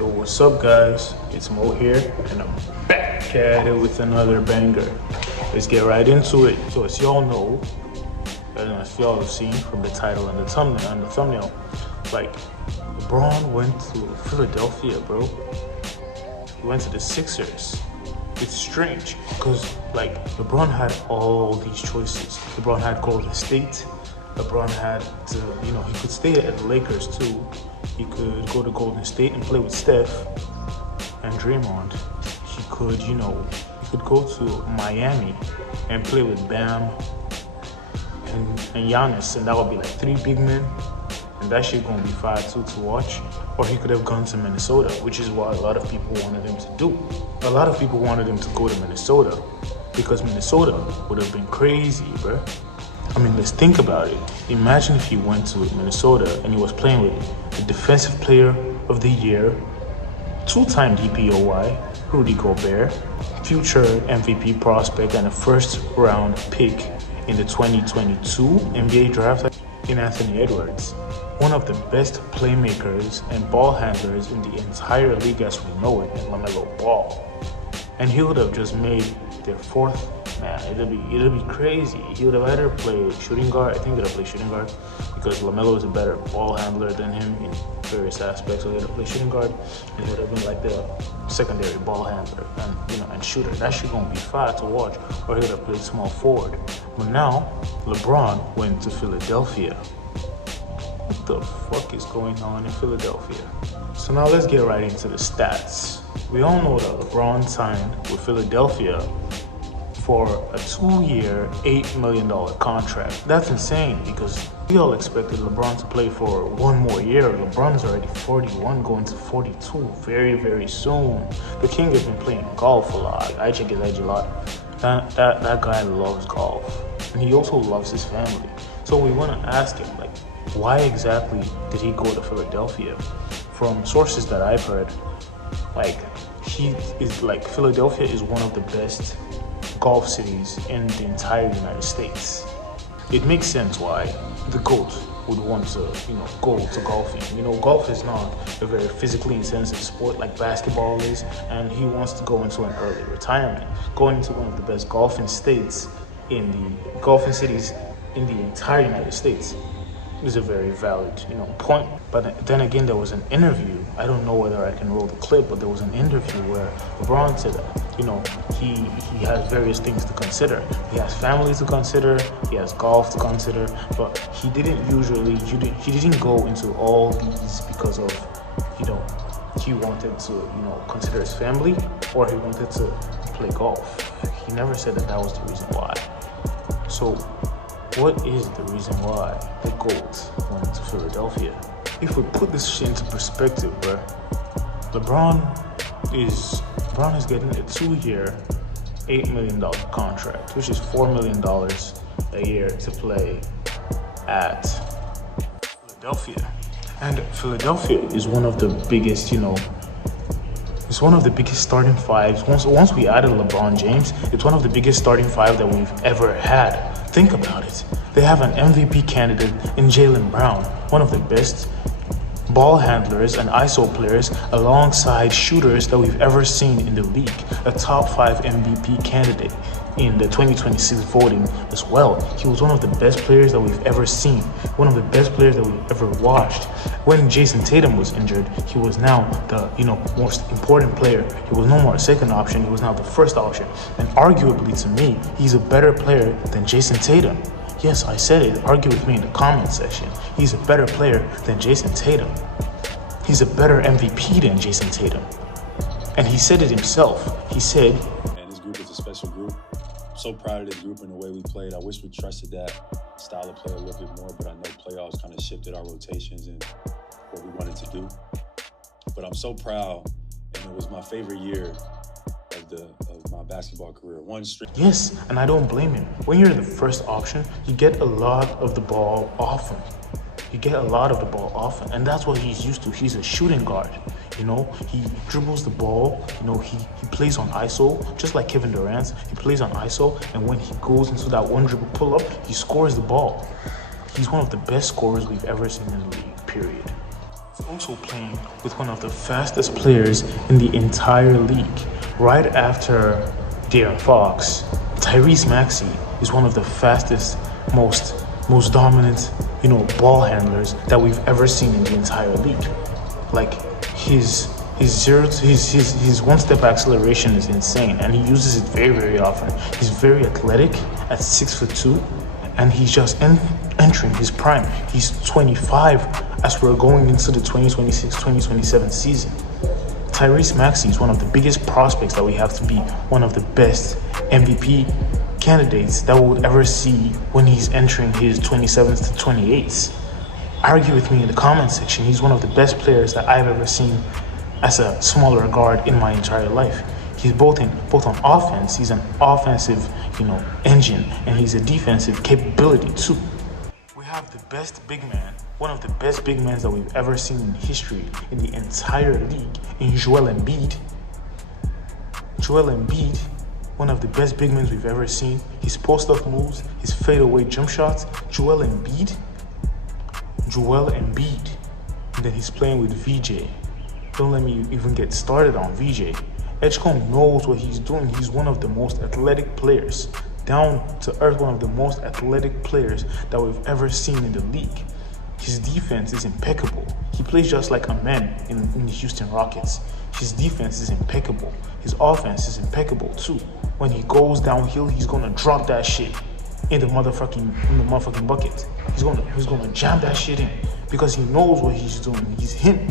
Yo, what's up, guys? It's Mo here, and I'm back at it with another banger. Let's get right into it. So, as y'all know, and as y'all have seen from the title and the thumbnail, like LeBron went to Philadelphia, bro. He went to the Sixers. It's strange because like LeBron had all these choices. LeBron had Golden State. LeBron had to, he could stay at the Lakers too. He could go to Golden State and play with Steph and Draymond. He could go to Miami and play with Bam and Giannis, and that would be like three big men. And that shit gonna be fire too to watch. Or he could have gone to Minnesota, which is what a lot of people wanted him to do. A lot of people wanted him to go to Minnesota because Minnesota would have been crazy, bruh. I mean, let's think about it. Imagine if he went to Minnesota and he was playing with the Defensive Player of the Year, two-time DPOY, Rudy Gobert, future MVP prospect, and a first-round pick in the 2022 NBA draft in Anthony Edwards. One of the best playmakers and ball handlers in the entire league as we know it, in LaMelo Ball. And he would have just made their fourth. Man, it'll be crazy. He would have either played shooting guard. I think he would have played shooting guard because LaMelo is a better ball handler than him in various aspects. So he would have played shooting guard, and he would have been like the secondary ball handler and shooter. That shit gonna be fire to watch. Or he would have played small forward. But now LeBron went to Philadelphia. What the fuck is going on in Philadelphia? So now let's get right into the stats. We all know that LeBron signed with Philadelphia for a 2-year, $8 million contract. That's insane because we all expected LeBron to play for one more year. LeBron's already 41, going to 42 very, very soon. The King has been playing golf a lot. I check his age a lot. That guy loves golf. And he also loves his family. So we want to ask him, like, why exactly did he go to Philadelphia? From sources that I've heard, Philadelphia is one of the best golf cities in the entire United States. It makes sense why the GOAT would want to, go to golfing. Golf is not a very physically intensive sport like basketball is, and he wants to go into an early retirement. Going to one of the best golfing cities in the entire United States is a very valid, point. But then again, there was an interview. I don't know whether I can roll the clip, but there was an interview where LeBron said that, he has various things to consider. He has family to consider, he has golf to consider, but he didn't go into all these because of, he wanted to, consider his family or he wanted to play golf. He never said that was the reason why. So what is the reason why the GOAT went to Philadelphia? If we put this shit into perspective, bro, LeBron is getting a 2-year, $8 million contract, which is $4 million a year to play at Philadelphia. And Philadelphia is one of the biggest, it's one of the biggest starting fives. Once we added LeBron James, it's one of the biggest starting five that we've ever had. Think about it. They have an MVP candidate in Jaylen Brown, one of the best ball handlers and ISO players alongside shooters that we've ever seen in the league. A top 5 MVP candidate in the 2026 voting as well. He was one of the best players that we've ever seen, one of the best players that we've ever watched. When Jason Tatum was injured, he was now the most important player. He was no more a second option, he was now the first option. And arguably to me, he's a better player than Jason Tatum. Yes, I said it. Argue with me in the comment section. He's a better player than Jason Tatum. He's a better MVP than Jason Tatum. And he said it himself. He said, "Man, this group is a special group. I'm so proud of this group and the way we played. I wish we trusted that style of play a little bit more, but I know playoffs kind of shifted our rotations and what we wanted to do. But I'm so proud, and it was my favorite year of my basketball career. Yes, and I don't blame him. When you're the first option, you get a lot of the ball often. And that's what he's used to. He's a shooting guard. He dribbles the ball. He plays on ISO, just like Kevin Durant. He plays on ISO, and when he goes into that one dribble pull-up, he scores the ball. He's one of the best scorers we've ever seen in the league, period. also playing with one of the fastest players in the entire league. Right after De'Aaron Fox, Tyrese Maxey is one of the fastest, most dominant, ball handlers that we've ever seen in the entire league. Like his one-step acceleration is insane, and he uses it very, very often. He's very athletic at 6'2", and he's just entering his prime. He's 25 as we're going into the 2026-2027 season. Tyrese Maxey is one of the biggest prospects that we have to be one of the best MVP candidates that we would ever see when he's entering his 27th to 28th. Argue with me in the comment section. He's one of the best players that I've ever seen as a smaller guard in my entire life. He's both on offense. He's an offensive, engine, and he's a defensive capability too. We have the best big man, one of the best big men that we've ever seen in history in the entire league, in Joel Embiid. Joel Embiid, one of the best big men we've ever seen. His post-up moves, his fadeaway jump shots. Joel Embiid. And then he's playing with VJ. Don't let me even get started on VJ. Edgecombe knows what he's doing. He's one of the most athletic players, down to earth, one of the most athletic players that we've ever seen in the league. His defense is impeccable. He plays just like a man in the Houston Rockets. His defense is impeccable. His offense is impeccable too. When he goes downhill, he's gonna drop that shit in the motherfucking bucket. He's gonna jam that shit in because he knows what he's doing. He's him,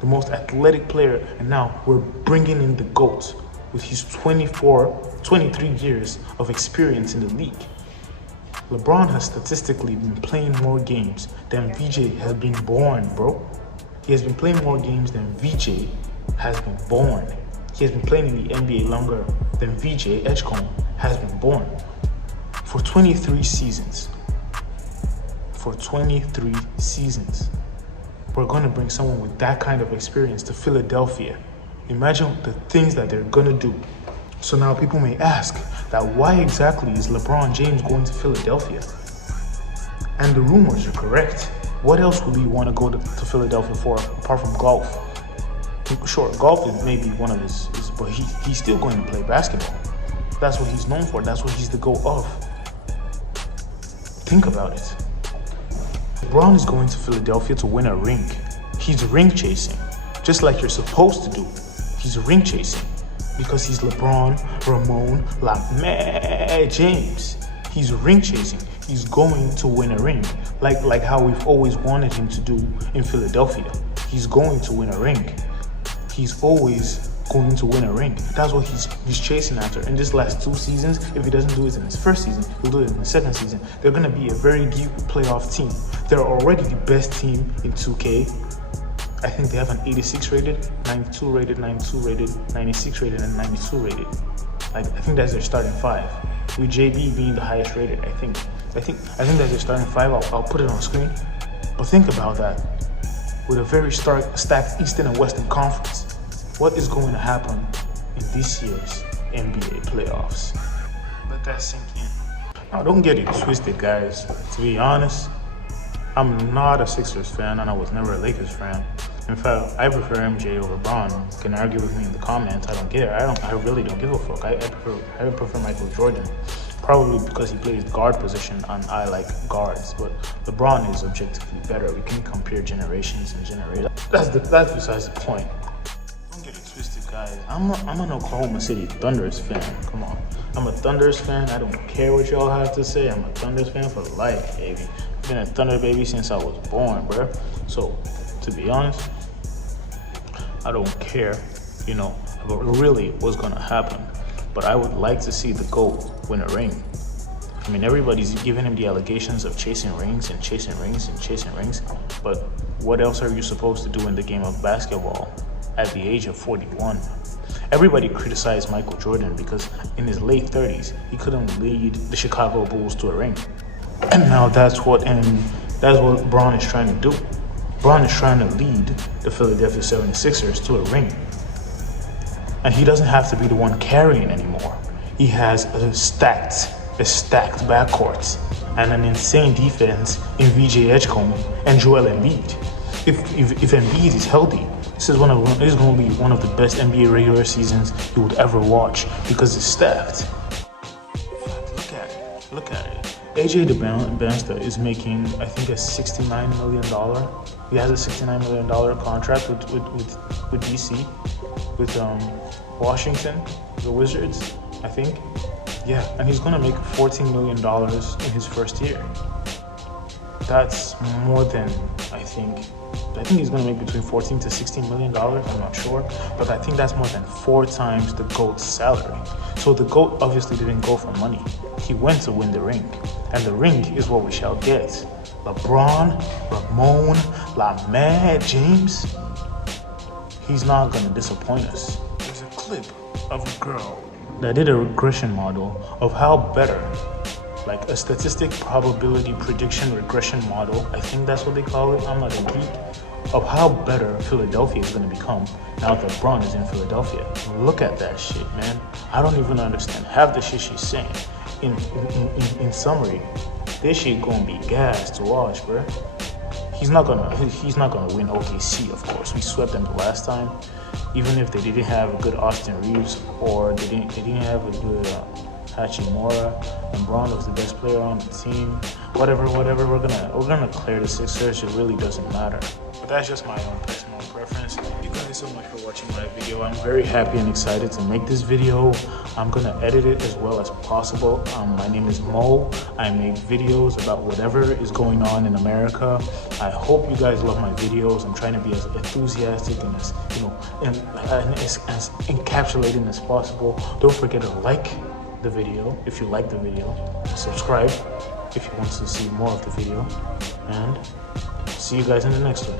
the most athletic player, and now we're bringing in the GOAT with his 23 years of experience in the league. LeBron has statistically been playing more games than VJ has been born, bro. He has been playing more games than VJ has been born. He has been playing in the NBA longer than VJ Edgecombe has been born. For 23 seasons. We're going to bring someone with that kind of experience to Philadelphia. Imagine the things that they're going to do. So now people may ask that why exactly is LeBron James going to Philadelphia? And the rumors are correct. What else would he want to go to Philadelphia for apart from golf? Sure, golf is maybe one of his but he's still going to play basketball. That's what he's known for. That's what he's the go of. Think about it. LeBron is going to Philadelphia to win a ring. He's ring chasing, just like you're supposed to do. He's ring chasing because he's LeBron James. He's ring chasing. He's going to win a ring, like how we've always wanted him to do in Philadelphia. He's going to win a ring. He's always going to win a ring. That's what he's chasing after. In this last 2 seasons, if he doesn't do it in his first season, he'll do it in the second season. They're going to be a very deep playoff team. They're already the best team in 2K. I think they have an 86 rated, 92 rated, 92 rated, 96 rated, and 92 rated. I think that's their starting 5. With JB being the highest rated, I think that's their starting 5. I'll put it on screen. But think about that. With a very stacked Eastern and Western Conference, what is going to happen in this year's NBA playoffs? Let that sink in. Now, don't get it twisted, guys. To be honest, I'm not a Sixers fan, and I was never a Lakers fan. In fact, I prefer MJ over Bron. You can argue with me in the comments. I don't care. I really don't give a fuck. I prefer Michael Jordan. Probably because he plays guard position and I like guards. But LeBron is objectively better. We can compare generations and generations. That's besides the point. Don't get it twisted, guys. I'm an Oklahoma City Thunders fan. Come on. I'm a Thunders fan. I don't care what y'all have to say. I'm a Thunders fan for life, baby. I've been a Thunder baby since I was born, bro. So, to be honest, I don't care, about really what's gonna happen. But I would like to see the GOAT win a ring. I mean, everybody's giving him the allegations of chasing rings and chasing rings and chasing rings. But what else are you supposed to do in the game of basketball at the age of 41? Everybody criticized Michael Jordan because in his late 30s, he couldn't lead the Chicago Bulls to a ring. And now that's what Bron is trying to do. Bron is trying to lead the Philadelphia 76ers to a ring. And he doesn't have to be the one carrying anymore. He has a stacked backcourt and an insane defense in VJ Edgecombe and Joel Embiid. if Embiid is healthy, this is going to be one of the best NBA regular seasons you would ever watch because it's stacked. Look at it. AJ DeBansta is making, I think, a $69 million. He has a $69 million contract with DC, with Washington, the Wizards, I think. Yeah, and he's gonna make $14 million in his first year. That's more than I think he's gonna make between $14 to $16 million. I'm not sure, but I think that's more than 4 times the GOAT's salary. So the GOAT obviously didn't go for money. He went to win the ring, and the ring is what we shall get. LeBron, Ramon, Lamed, James. He's not gonna disappoint us. There's a clip of a girl that did a regression model of how better, like a statistic probability prediction regression model, I think that's what they call it, I'm not a geek, of how better Philadelphia is going to become now that LeBron is in Philadelphia. Look at that shit, man. I don't even understand half the shit she's saying. In summary, this shit gonna be gas to watch, bro. He's not gonna win OKC, of course. We swept them the last time. Even if they didn't have a good Austin Reeves or they didn't have a good Hachimura, and Braun was the best player on the team. Whatever, we're gonna clear the Sixers. It really doesn't matter. But that's just my own personal preference. You guys so much for watching my video. I'm very happy and excited to make this video. I'm gonna edit it as well as possible. My name is Mo. I make videos about whatever is going on in America. I hope you guys love my videos. I'm trying to be as enthusiastic and as and as encapsulating as possible. Don't forget to like the video if you like the video. Subscribe if you want to see more of the video. And see you guys in the next one.